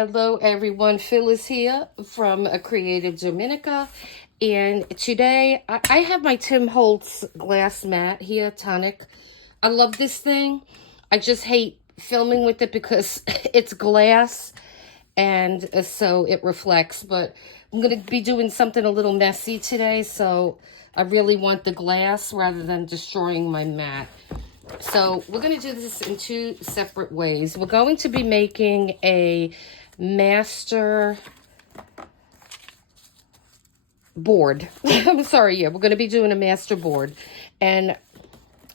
Hello everyone, Phyllis here from CreativeDomenica, and today I have my Tim Holtz glass mat here, tonic. I love this thing. I just hate filming with it because it's glass and so it reflects, but I'm going to be doing something a little messy today, so I really want the glass rather than destroying my mat. So we're going to do this in two separate ways. We're going to be making a master board. I'm sorry, yeah, we're going to be doing a master board. And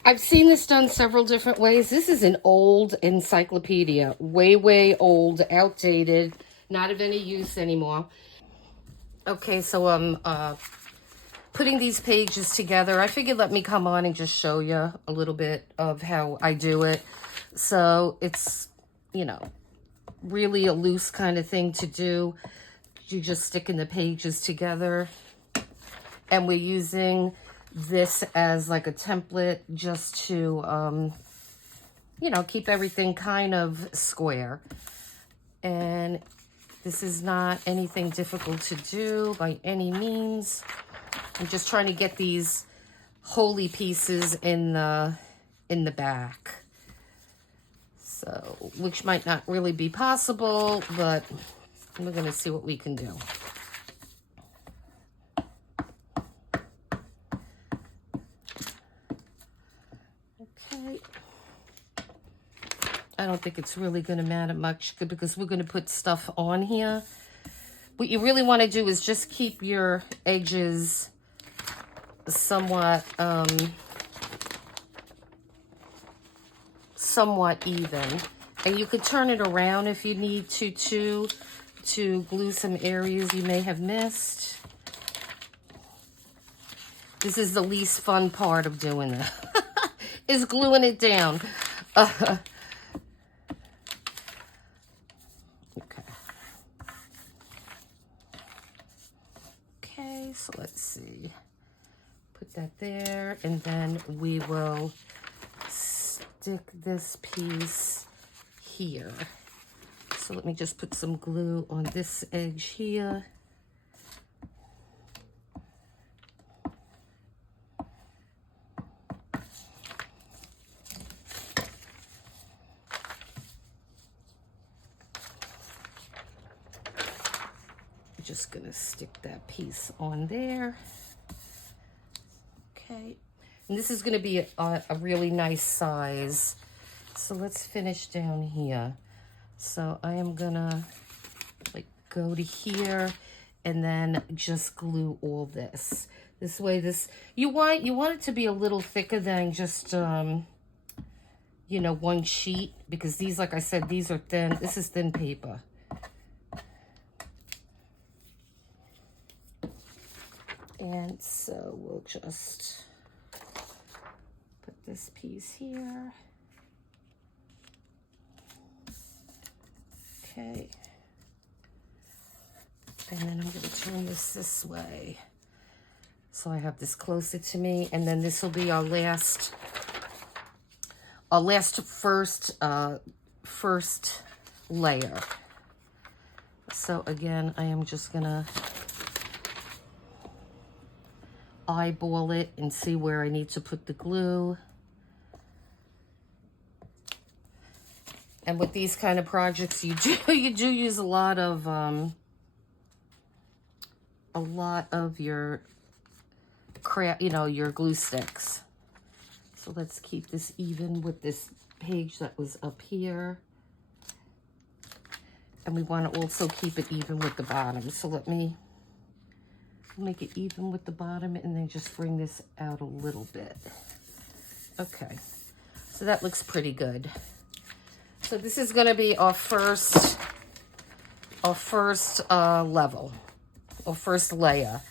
I've seen this done several different ways. This is an old encyclopedia, way old, outdated, not of any use anymore. Okay, so I'm putting these pages together. I figured let me come on and just show you a little bit of how I do it. So it's, you know, really a loose kind of thing to do. You just sticking the pages together. And we're using this as like a template just to, you know, keep everything kind of square. And this is not anything difficult to do by any means. I'm just trying to get these holy pieces in the back. So, which might not really be possible, but we're going to see what we can do. Okay. I don't think it's really going to matter much because we're going to put stuff on here. What you really want to do is just keep your edges somewhat even, and you could turn it around if you need to glue some areas you may have missed. This is the least fun part of doing this is gluing it down. Okay, so let's see. Put that there, and then we will stick this piece here. So let me just put some glue on this edge here. Just gonna stick that piece on there. Okay, and this is gonna be a really nice size. So let's finish down here. So I am gonna like go to here and then just glue all this. This way, you want it to be a little thicker than just you know, one sheet, because these, like I said, these are thin. This is thin paper. And so we'll just put this piece here. Okay. And then I'm going to turn this way. So I have this closer to me. And then this will be our first layer. So again, I am just going to eyeball it and see where I need to put the glue. And with these kind of projects, you do use a lot of your your glue sticks. So let's keep this even with this page that was up here. And we want to also keep it even with the bottom. So let me make it even with the bottom and then just bring this out a little bit. Okay, so that looks pretty good. So this is going to be our first level, or first layer.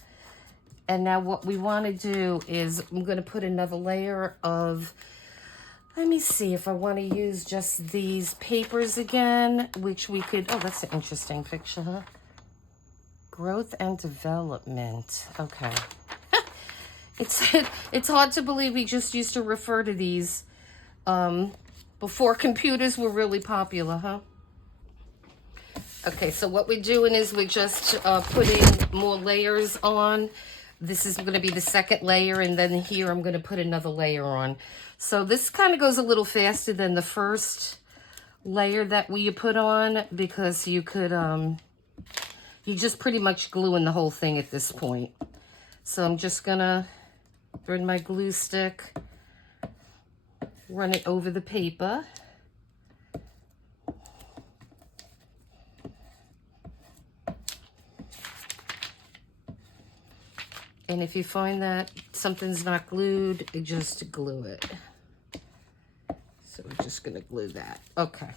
And now what we want to do is I'm going to put another layer of, let me see if I want to use just these papers again, which we could, oh, that's an interesting picture, huh? Growth and development. Okay. It's hard to believe we just used to refer to these before computers were really popular, huh? Okay, so what we're doing is we're just putting more layers on. This is going to be the second layer, and then here I'm going to put another layer on. So this kind of goes a little faster than the first layer that we put on, because you could, you just pretty much gluing the whole thing at this point. So I'm just going to bring my glue stick, run it over the paper. And if you find that something's not glued, just glue it. So we're just going to glue that. Okay.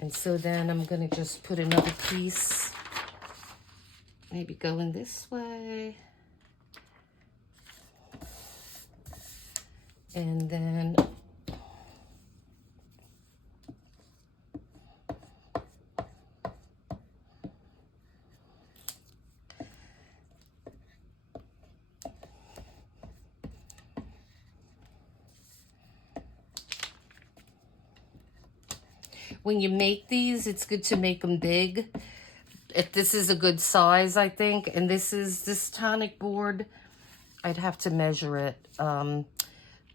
And so then I'm going to just put another piece, maybe going this way. And then when you make these, it's good to make them big. If this is a good size, I think, and this tonic board, I'd have to measure it.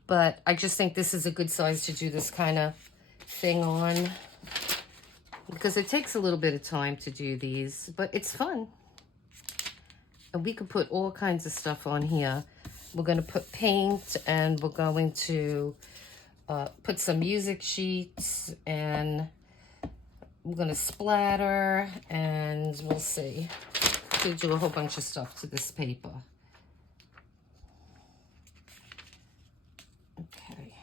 But I just think this is a good size to do this kind of thing on, because it takes a little bit of time to do these, but it's fun. And we could put all kinds of stuff on here. We're going to put paint, and we're going to put some music sheets, and we're going to splatter, and we'll see. We'll do a whole bunch of stuff to this paper. Okay.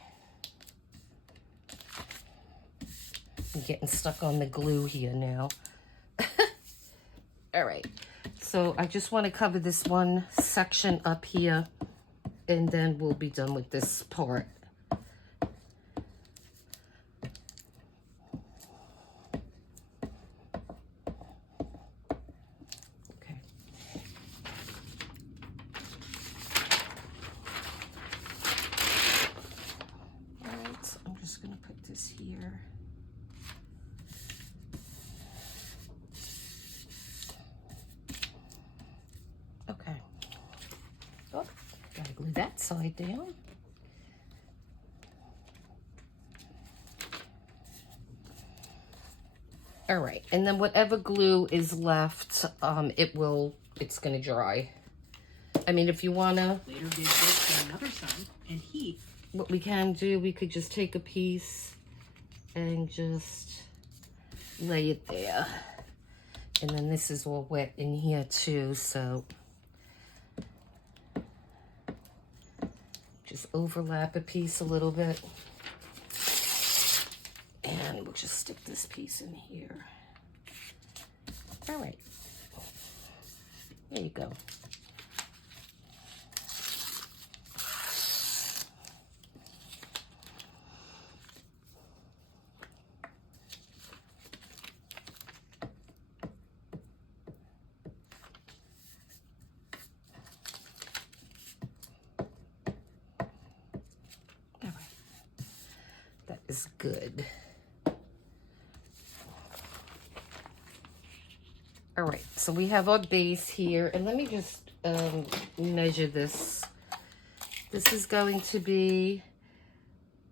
I'm getting stuck on the glue here now. All right. So I just want to cover this one section up here, and then we'll be done with this part. Here. Okay. Oh, gotta glue that side down. All right, and then whatever glue is left, it's gonna dry. I mean, if you wanna later give this to another side and heat. What we can do, we could just take a piece and just lay it there. And then this is all wet in here too, so just overlap a piece a little bit. And we'll just stick this piece in here. All right, there you go. Is good. All right, so we have our base here, and let me just measure this. This is going to be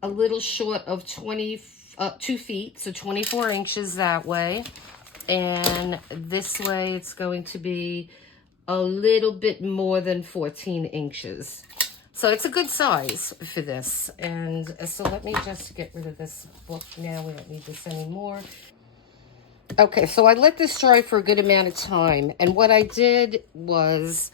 a little short of 2 feet, so 24 inches that way, and this way it's going to be a little bit more than 14 inches. So it's a good size for this. And so let me just get rid of this book now. We don't need this anymore. Okay, so I let this dry for a good amount of time. And what I did was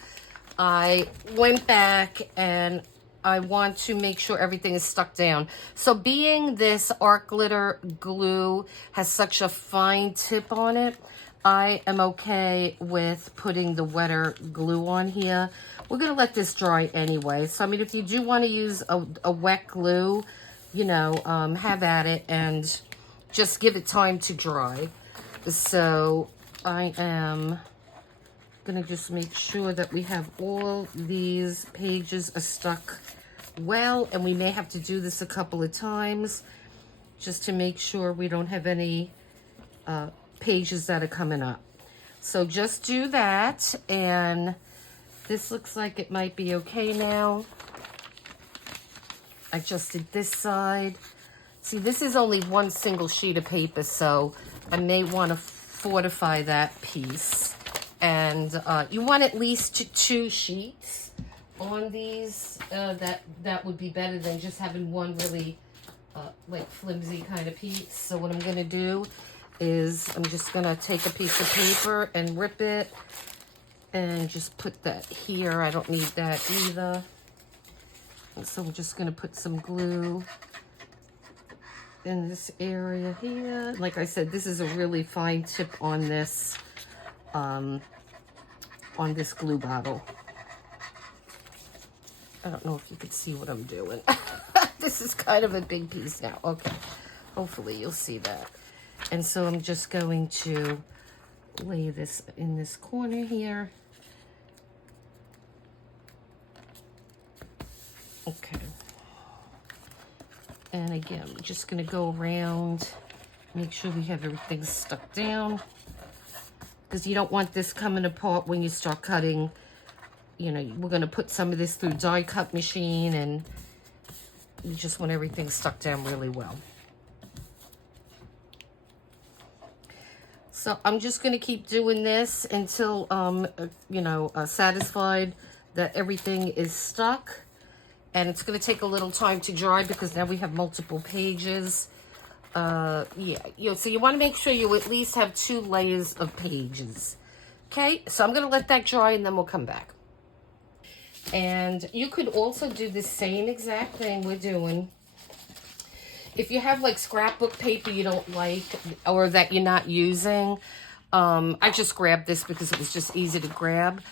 I went back and I want to make sure everything is stuck down. So being this art glitter glue has such a fine tip on it, I am okay with putting the wetter glue on here. We're going to let this dry anyway. So, I mean, if you do want to use a wet glue, you know, have at it and just give it time to dry. So, I am going to just make sure that we have all these pages are stuck well. And we may have to do this a couple of times just to make sure we don't have any pages that are coming up. So just do that, and this looks like it might be okay now. I just did this side. See, this is only one single sheet of paper, so I may want to fortify that piece. And you want at least 2 sheets on these. That would be better than just having one really like flimsy kind of piece. So what I'm going to do is I'm just going to take a piece of paper and rip it and just put that here. I don't need that either. And so I'm just going to put some glue in this area here. Like I said, this is a really fine tip on this glue bottle. I don't know if you can see what I'm doing. This is kind of a big piece now. Okay, hopefully you'll see that. And so I'm just going to lay this in this corner here. Okay. And again, we're just going to go around, make sure we have everything stuck down. Because you don't want this coming apart when you start cutting. You know, we're going to put some of this through die cut machine, and you just want everything stuck down really well. So I'm just going to keep doing this until, you know, satisfied that everything is stuck. And it's going to take a little time to dry because now we have multiple pages. Yeah, you know, so you want to make sure you at least have 2 layers of pages. Okay, so I'm going to let that dry and then we'll come back. And you could also do the same exact thing we're doing. If you have like scrapbook paper you don't like or that you're not using, I just grabbed this because it was just easy to grab.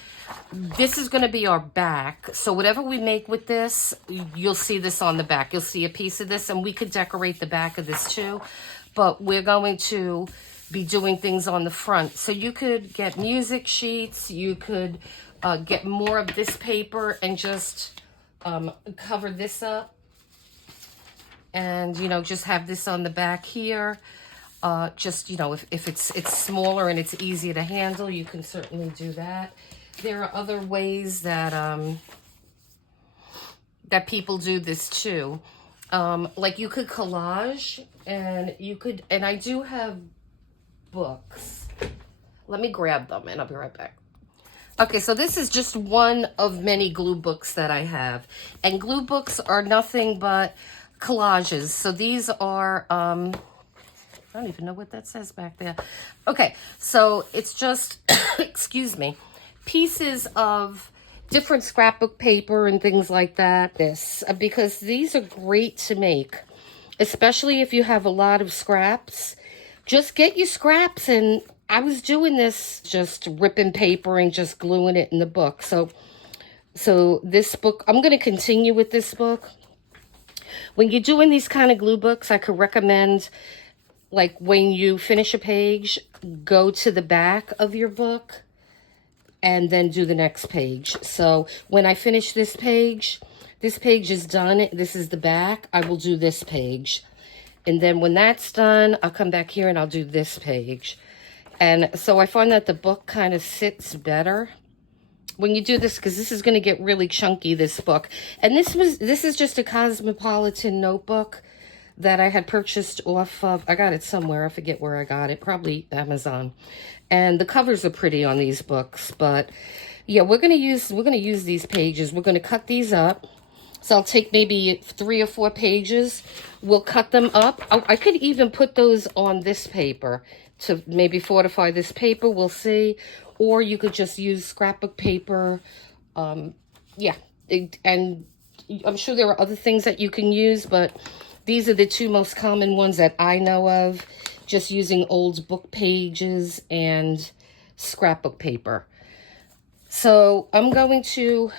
This is going to be our back. So whatever we make with this, you'll see this on the back. You'll see a piece of this, and we could decorate the back of this too. But we're going to be doing things on the front. So you could get music sheets. You could get more of this paper and just cover this up. And, you know, just have this on the back here. Just, you know, if it's smaller and it's easier to handle, you can certainly do that. There are other ways that that people do this too. Like you could collage, and you could, and I do have books. Let me grab them and I'll be right back. Okay, so this is just one of many glue books that I have. And glue books are nothing but collages. So these are, I don't even know what that says back there. Okay, so it's just, excuse me, pieces of different scrapbook paper and things like that. Because these are great to make, especially if you have a lot of scraps. Just get your scraps, and I was doing this, just ripping paper and just gluing it in the book. So this book, I'm going to continue with this book. When you're doing these kind of glue books, I could recommend, like when you finish a page, go to the back of your book and then do the next page. So when I finish this page is done. This is the back. I will do this page. And then when that's done, I'll come back here and I'll do this page. And so I find that the book kind of sits better when you do this, because this is going to get really chunky, this book. And this is just a Cosmopolitan notebook that I had purchased off of, I got it somewhere, I forget where I got it, probably Amazon. And the covers are pretty on these books, but yeah, we're going to use these pages. We're going to cut these up. So I'll take maybe 3 or 4 pages. We'll cut them up. I could even put those on this paper to maybe fortify this paper. We'll see. Or you could just use scrapbook paper. Yeah, and I'm sure there are other things that you can use, but these are the 2 most common ones that I know of. Just using old book pages and scrapbook paper. So I'm going to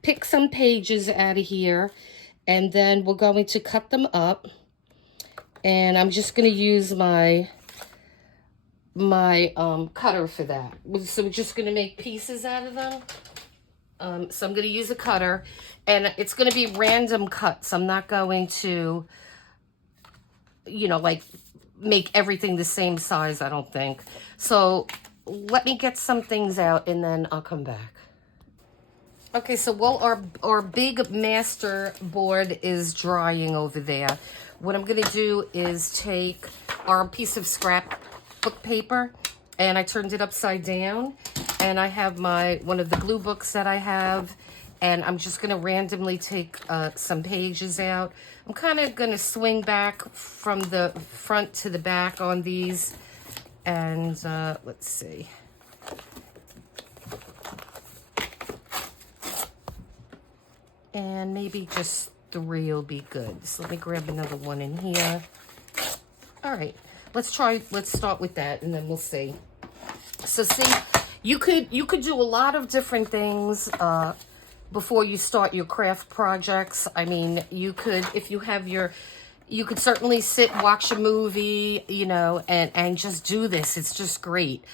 pick some pages out of here, and then we're going to cut them up. And I'm just going to use my cutter for that. So we're just going to make pieces out of them. So I'm going to use a cutter, and it's going to be random cuts. I'm not going to, you know, like make everything the same size, I don't think. So let me get some things out and then I'll come back. Okay, so while our big master board is drying over there, what I'm going to do is take our piece of scrapbook paper, and I turned it upside down, and I have one of the glue books that I have, and I'm just going to randomly take some pages out. I'm kind of going to swing back from the front to the back on these, and let's see. And maybe just 3 will be good. So let me grab another one in here. All right, let's start with that, and then we'll see. So see, you could do a lot of different things before you start your craft projects. I mean, you could, if you have you could certainly sit, watch a movie, you know, and just do this. It's just great.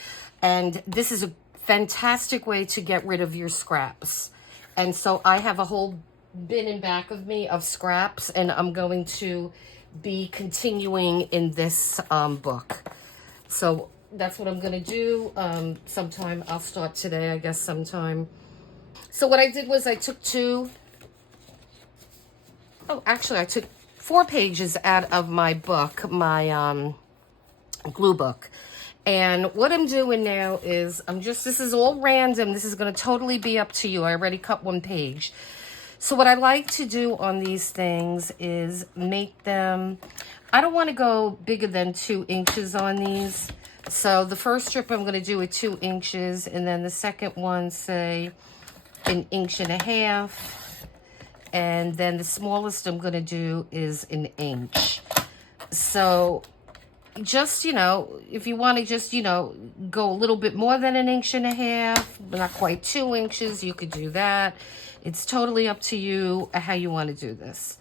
And this is a fantastic way to get rid of your scraps. And so I have a whole bin in back of me of scraps, and I'm going to be continuing in this book. So that's what I'm going to do. Sometime I'll start today, I guess sometime. So what I did was I took I took 4 pages out of my book, my glue book. And what I'm doing now is this is all random. This is going to totally be up to you. I already cut 1 page. So what I like to do on these things is make them, I don't want to go bigger than 2 inches on these. So the first strip I'm going to do at 2 inches, and then the second one, say, 1.5 inches. And then the smallest I'm going to do is 1 inch. So just, you know, if you want to just, you know, go a little bit more than 1.5 inches, but not quite 2 inches, you could do that. It's totally up to you how you want to do this.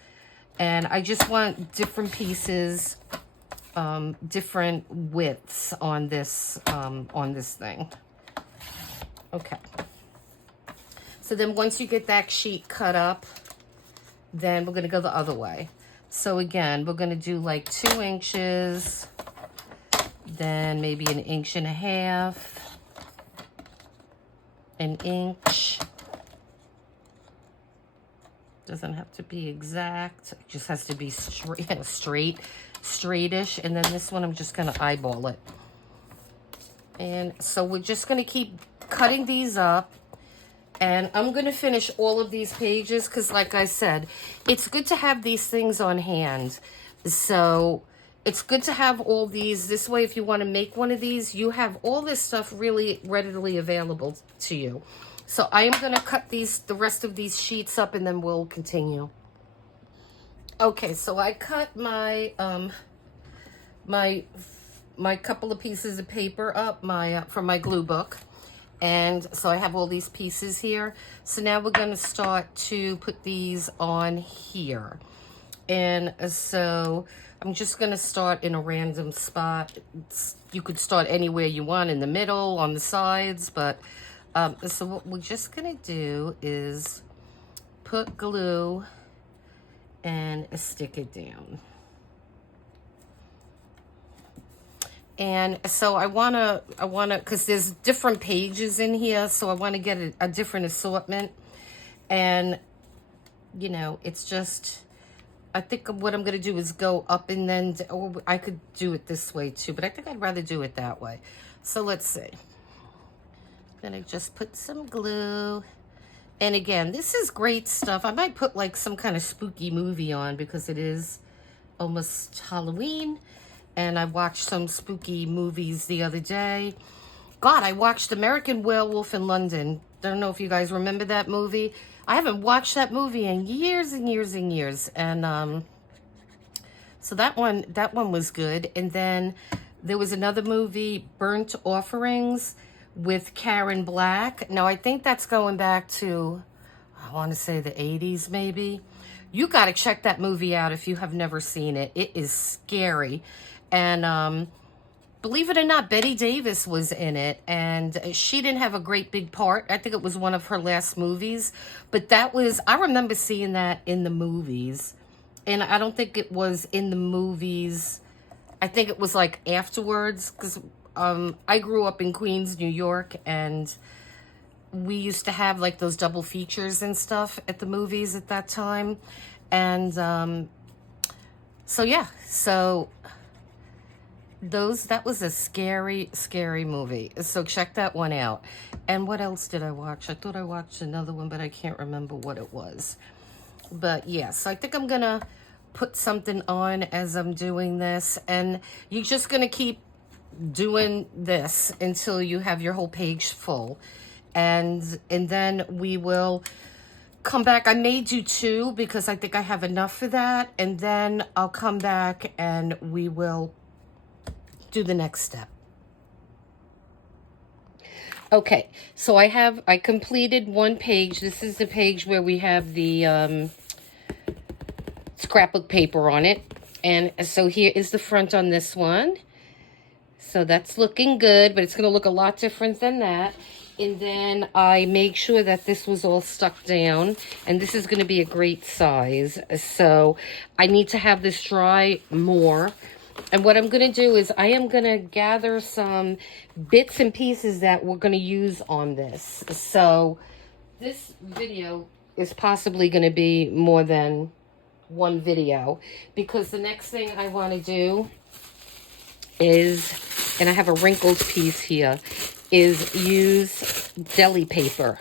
And I just want different pieces, different widths on this thing. Okay. So then once you get that sheet cut up, then we're going to go the other way. So again, we're going to do like 2 inches, then maybe 1.5 inches, 1 inch. Doesn't have to be exact. It just has to be straightish. And then this one, I'm just going to eyeball it. And so we're just going to keep cutting these up. And I'm going to finish all of these pages because, like I said, it's good to have these things on hand. So it's good to have all these. This way, if you want to make one of these, you have all this stuff really readily available to you. So I am going to cut the rest of these sheets up, and then we'll continue. Okay, so I cut my my couple of pieces of paper up from my glue book. And so I have all these pieces here. So now we're going to start to put these on here. And so I'm just going to start in a random spot. You could start anywhere you want, in the middle, on the sides, but so what we're just going to do is put glue and stick it down. And so I want to, because there's different pages in here, so I want to get a different assortment. And, you know, it's just, I think what I'm going to do is go up and then, or I could do it this way too, but I think I'd rather do it that way. So let's see. I'm going to just put some glue. And again, this is great stuff. I might put like some kind of spooky movie on because it is almost Halloween. And I watched some spooky movies the other day. God, I watched American Werewolf in London. Don't know if you guys remember that movie. I haven't watched that movie in years and years and years. And so that one was good. And then there was another movie, Burnt Offerings, with Karen Black. Now, I think that's going back to, I want to say the 80s maybe. You got to check that movie out if you have never seen it. It is scary. And believe it or not, Bette Davis was in it, and she didn't have a great big part. I think it was one of her last movies, but I remember seeing that in the movies, and I don't think it was in the movies I think it was like afterwards, because I grew up in Queens, New York, and we used to have like those double features and stuff at the movies at that time. And so yeah, so that was a scary, scary movie. So check that one out. And what else did I watch? I thought I watched another one, but I can't remember what it was. But yeah, so I think I'm gonna put something on as I'm doing this, and you're just gonna keep doing this until you have your whole page full, and then we will come back. I may do 2 because I think I have enough for that, and then I'll come back and we will do the next step. Okay, so I completed 1 page. This is the page where we have the scrapbook paper on it. And so here is the front on this one. So that's looking good, but it's going to look a lot different than that. And then I make sure that this was all stuck down. And this is going to be a great size. So I need to have this dry more. And what I'm going to do is I am going to gather some bits and pieces that we're going to use on this. So this video is possibly going to be more than 1 video, because the next thing I want to do is, and I have a wrinkled piece here, is use deli paper.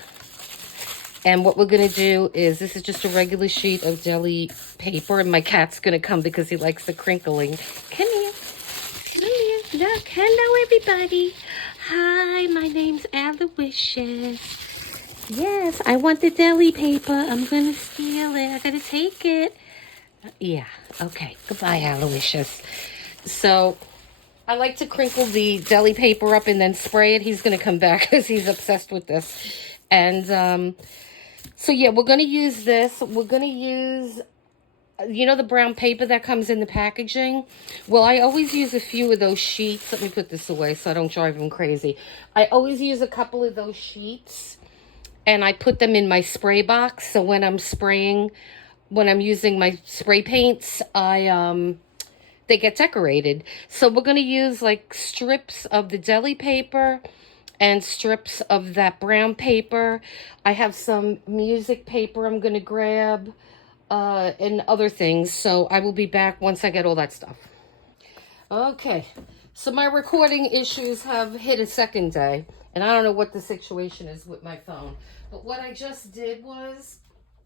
And what we're going to do is, this is just a regular sheet of deli paper, and my cat's going to come because he likes the crinkling. Come here. Come here. Look. Hello, everybody. Hi, my name's Aloysius. Yes, I want the deli paper. I'm going to steal it. I got to take it. Yeah, okay. Goodbye, Aloysius. So I like to crinkle the deli paper up and then spray it. He's going to come back because he's obsessed with this. And so yeah, we're going to use this. We're going to use, you know, the brown paper that comes in the packaging? Well, I always use a few of those sheets. Let me put this away so I don't drive him crazy. I always use a couple of those sheets, and I put them in my spray box. So when I'm spraying, when I'm using my spray paints, they get decorated. So we're going to use like strips of the deli paper and strips of that brown paper. I have some music paper I'm going to grab, and other things. So I will be back once I get all that stuff. Okay, so my recording issues have hit a second day, and I don't know what the situation is with my phone. But what I just did was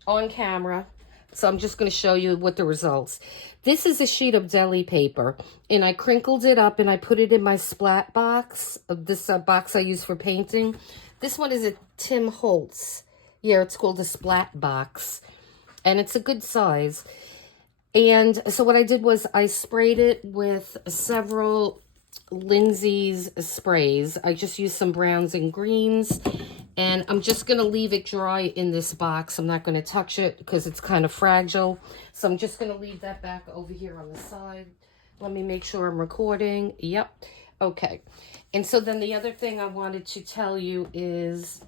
on camera, so I'm just going to show you what the results. This is a sheet of deli paper, and I crinkled it up and I put it in my splat box, this box I use for painting. This one is a Tim Holtz. Yeah, it's called a splat box, and it's a good size. And so what I did was I sprayed it with several Lindsay's sprays. I just used some browns and greens, and I'm just going to leave it dry in this box. I'm not going to touch it because it's kind of fragile. So I'm just going to leave that back over here on the side. Let me make sure I'm recording. Yep. Okay. And so then the other thing I wanted to tell you is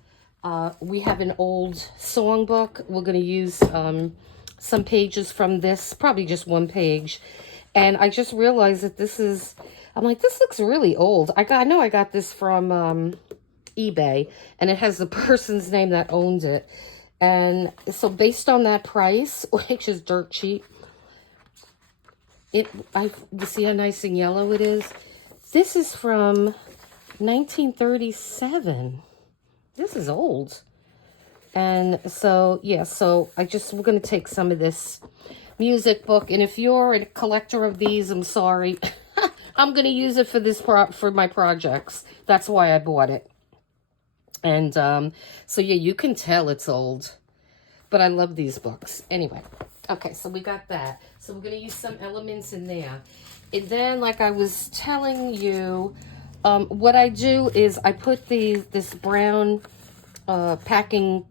we have an old songbook. We're going to use some pages from this, probably just 1 page. And I just realized that this is, I'm like, this looks really old. I know I got this from eBay, and it has the person's name that owns it. And so based on that price, which is dirt cheap, you see how nice and yellow it is? This is from 1937. This is old. And so, yeah, so we're going to take some of this music book. And if you're a collector of these, I'm sorry. I'm going to use it for my projects. That's why I bought it. And so, yeah, you can tell it's old. But I love these books. Anyway, okay, so we got that. So we're going to use some elements in there. And then, like I was telling you, what I do is I put this brown packing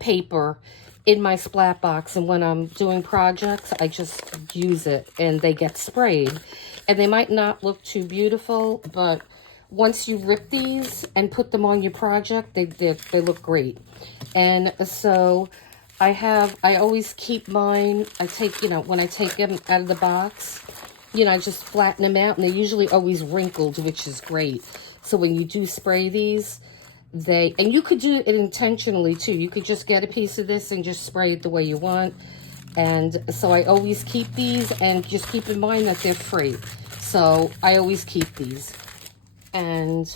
paper in my splat box, and when I'm doing projects, I just use it, and they get sprayed. And they might not look too beautiful, but once you rip these and put them on your project, they look great. And so I always keep mine, when I take them out of the box, you know, I just flatten them out, and they're usually always wrinkled, which is great. So when you do spray these, and you could do it intentionally too. You could just get a piece of this and just spray it the way you want. And so I always keep these, and just keep in mind that they're free. So I always keep these. And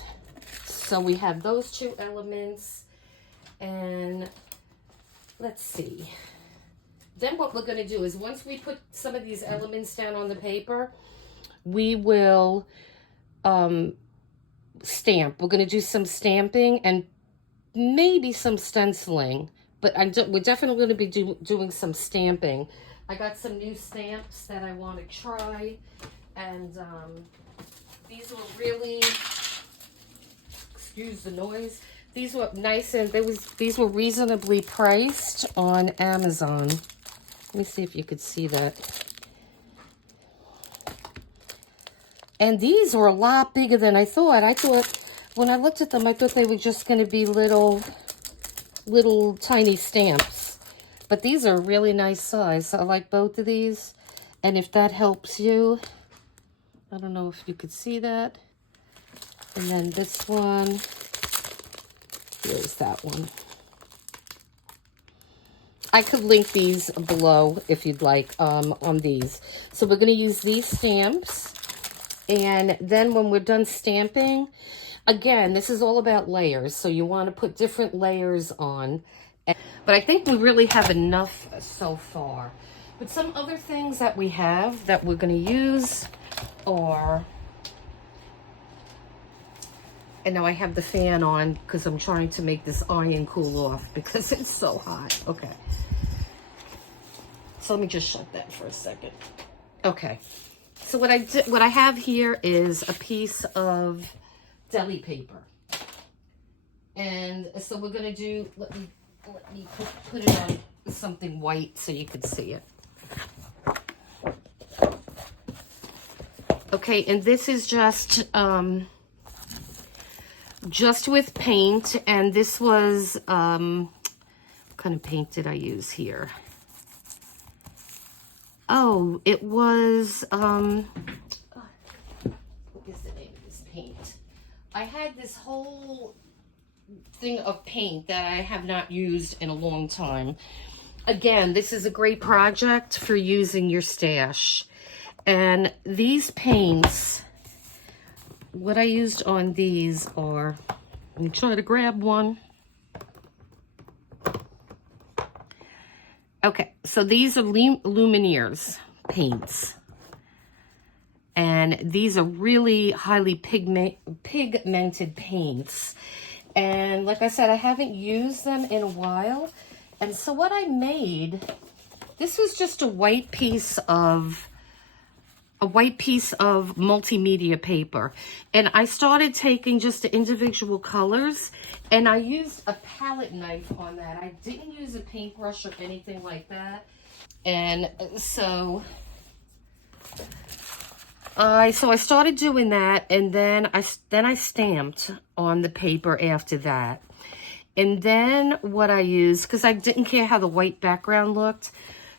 so we have those two elements. And let's see. Then what we're going to do is, once we put some of these elements down on the paper, we will stamp. We're going to do some stamping and maybe some stenciling, but we're definitely going to be doing some stamping. I got some new stamps that I want to try, and these were really, excuse the noise, these were nice, and these were reasonably priced on Amazon. Let me see if you could see that. And these were a lot bigger than I thought. I thought, when I looked at them, I thought they were just going to be little tiny stamps. But these are really nice size. I like both of these. And if that helps you, I don't know if you could see that. And then this one, here's that one. I could link these below if you'd like on these. So we're going to use these stamps. And then when we're done stamping, again, this is all about layers. So you want to put different layers on. But I think we really have enough so far. But some other things that we have that we're going to use are... And now I have the fan on because I'm trying to make this iron cool off because it's so hot. Okay. So let me just shut that for a second. Okay. So what I have here is a piece of deli paper. And so we're going to do, let me put it on something white so you can see it. Okay, and this is just with paint, and this was, what kind of paint did I use here? Oh, it was, what is the name of this paint? I had this whole thing of paint that I have not used in a long time. Again, this is a great project for using your stash. And these paints, what I used on these are, let me try to grab one. Okay, so these are Lumineers paints. And these are really highly pigmented paints. And like I said, I haven't used them in a while. And so what I made, this was just a white piece of multimedia paper. And I started taking just the individual colors, and I used a palette knife on that. I didn't use a paintbrush or anything like that. And so I started doing that, and then I stamped on the paper after that. And then what I used, because I didn't care how the white background looked,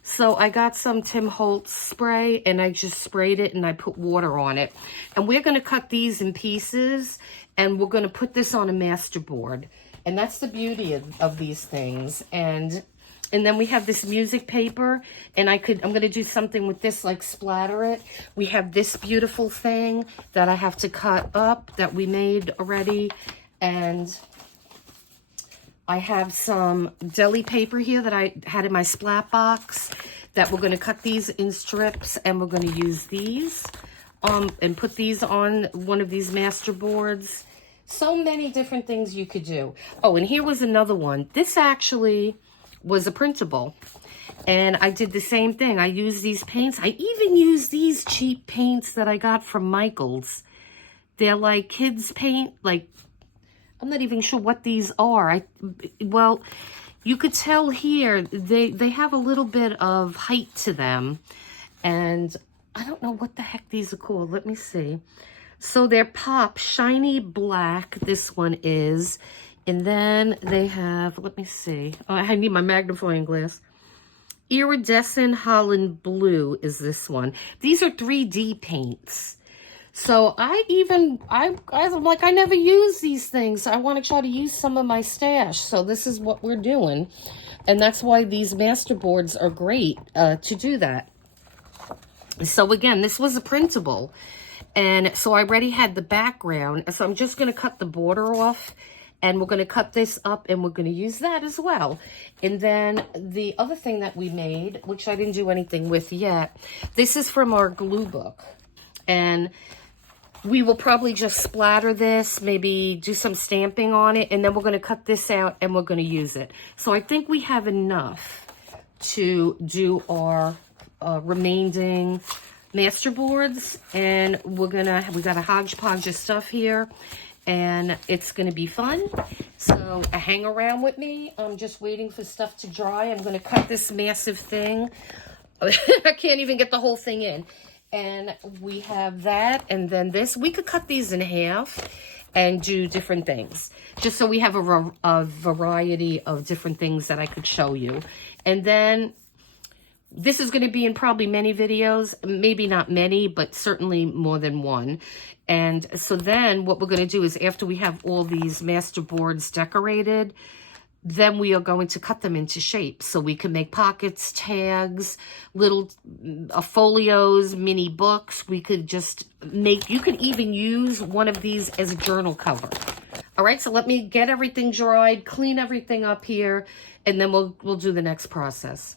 so I got some Tim Holtz spray, and I just sprayed it, and I put water on it. And we're going to cut these in pieces, and we're going to put this on a master board. And that's the beauty of these things. And then we have this music paper, and I'm going to do something with this, like splatter it. We have this beautiful thing that I have to cut up that we made already. And I have some deli paper here that I had in my splat box that we're going to cut these in strips, and we're going to use these and put these on one of these master boards. So many different things you could do. Oh, and here was another one. This actually was a printable, and I did the same thing. I used these paints. I even used these cheap paints that I got from Michael's. They're like kids paint, like, I'm not even sure what these are. Well, you could tell here they have a little bit of height to them, and I don't know what the heck these are called. Let me see. So they're Pop Shiny Black, this one is, and then they have, let me see. Oh, I need my magnifying glass. Iridescent Holland Blue is this one. These are 3D paints. So I'm like, I never use these things. I want to try to use some of my stash. So this is what we're doing. And that's why these master boards are great to do that. So again, this was a printable. And so I already had the background. So I'm just going to cut the border off. And we're going to cut this up and we're going to use that as well. And then the other thing that we made, which I didn't do anything with yet, this is from our glue book. And we will probably just splatter this, maybe do some stamping on it, and then we're going to cut this out and we're going to use it. So I think we have enough to do our remaining master boards, and we got a hodgepodge of stuff here, and it's going to be fun. So hang around with me. I'm just waiting for stuff to dry. I'm going to cut this massive thing. I can't even get the whole thing in. And we have that, and then this. We could cut these in half and do different things, just so we have a variety of different things that I could show you. And then this is going to be in probably many videos, maybe not many, but certainly more than one. And so then what we're going to do is, after we have all these master boards decorated, then we are going to cut them into shapes. So we can make pockets, tags, little folios, mini books. We could just make, you could even use one of these as a journal cover. All right, so let me get everything dried, clean everything up here, and then we'll do the next process.